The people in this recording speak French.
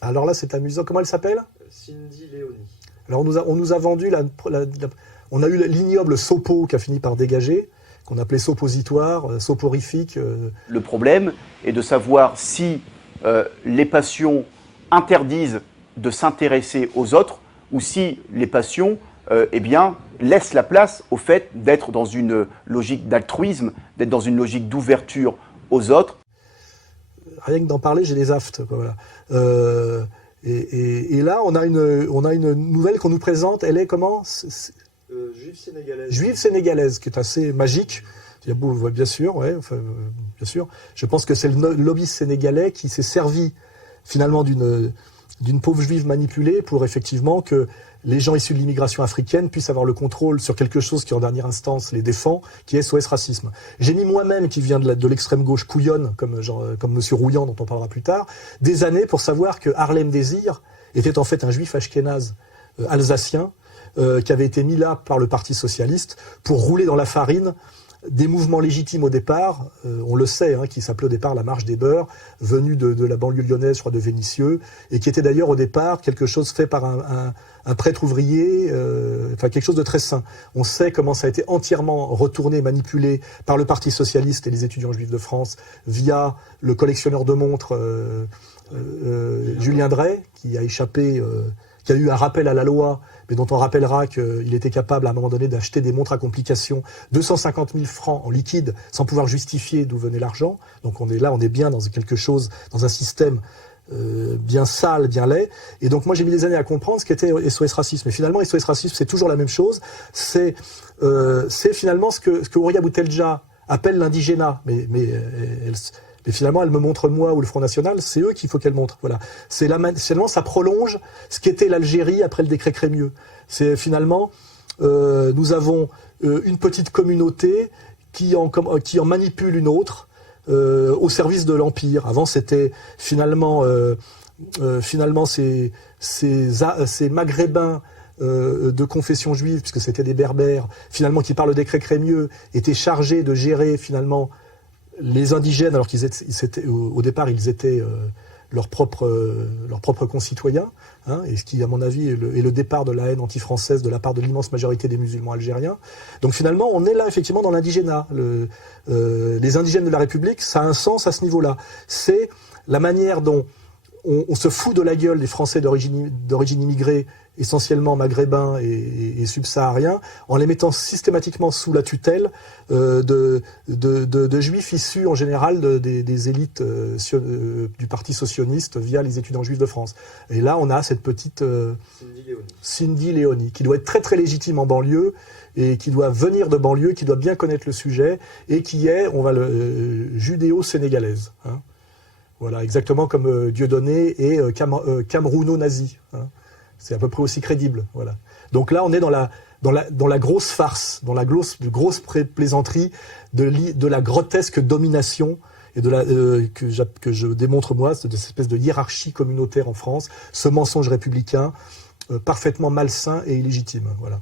Alors là, c'est amusant. Comment elle s'appelle? Cindy Leoni. Alors on nous a vendu, on a eu l'ignoble sopo qui a fini par dégager, qu'on appelait soppositoire, soporifique. Le problème est de savoir si les passions interdisent de s'intéresser aux autres ou si les passions eh bien, laissent la place au fait d'être dans une logique d'altruisme, d'être dans une logique d'ouverture aux autres. Rien que d'en parler, j'ai des aftes. Voilà. Et là, on a une nouvelle qu'on nous présente. Elle est comment? Juive sénégalaise. Juive sénégalaise, qui est assez magique. Bien sûr, ouais, enfin, bien sûr. Je pense que c'est le lobby sénégalais qui s'est servi finalement d'une pauvre juive manipulée pour effectivement que les gens issus de l'immigration africaine puissent avoir le contrôle sur quelque chose qui en dernière instance les défend, qui est SOS Racisme. J'ai mis moi-même, qui vient de l'extrême gauche couillonne, comme Monsieur Rouillant dont on parlera plus tard, des années pour savoir que Harlem Désir était en fait un juif ashkénaze alsacien qui avait été mis là par le Parti socialiste pour rouler dans la farine des mouvements légitimes au départ, on le sait, qui s'appelait au départ la Marche des Beurs, venue de la banlieue lyonnaise, je crois, de Vénissieux, et qui était d'ailleurs au départ quelque chose fait par un prêtre ouvrier, enfin quelque chose de très sain. On sait comment ça a été entièrement retourné, manipulé par le Parti socialiste et les étudiants juifs de France via le collectionneur de montres Julien Drey, qui a échappé, qui a eu un rappel à la loi, mais dont on rappellera qu'il était capable à un moment donné d'acheter des montres à complications, 250 000 francs en liquide, sans pouvoir justifier d'où venait l'argent. Donc on est bien dans quelque chose, dans un système bien sale, bien laid. Et donc moi j'ai mis des années à comprendre ce qu'était SOS Racisme. Et finalement SOS Racisme c'est toujours la même chose. C'est finalement ce que Ouria Boutelja appelle l'indigénat, mais finalement, elle me montre moi ou le Front National, c'est eux qu'il faut qu'elle montre. Voilà. Finalement, ça prolonge ce qu'était l'Algérie après le décret Crémieux. C'est finalement, nous avons une petite communauté qui en manipule une autre au service de l'Empire. Avant, c'était finalement ces Maghrébins de confession juive, puisque c'était des Berbères, finalement, qui par le décret Crémieux étaient chargés de gérer finalement les indigènes, alors au départ, ils étaient leurs propres concitoyens, et ce qui, à mon avis, est le départ de la haine anti-française de la part de l'immense majorité des musulmans algériens. Donc finalement, on est là, effectivement, dans l'indigénat. Les indigènes de la République, ça a un sens à ce niveau-là. C'est la manière dont on se fout de la gueule des Français d'origine immigrée, essentiellement maghrébins et subsahariens, en les mettant systématiquement sous la tutelle de juifs issus en général des élites du Parti socialiste via les étudiants juifs de France. Et là, on a cette petite Cindy Leoni, qui doit être très très légitime en banlieue, et qui doit venir de banlieue, qui doit bien connaître le sujet, et qui est, judéo-sénégalaise. Voilà, exactement comme Dieudonné et camerouno-nazi. C'est à peu près aussi crédible. Voilà. Donc là, on est dans la grosse farce, dans la grosse plaisanterie de la grotesque domination et que je démontre moi, cette espèce de hiérarchie communautaire en France, ce mensonge républicain parfaitement malsain et illégitime. Voilà.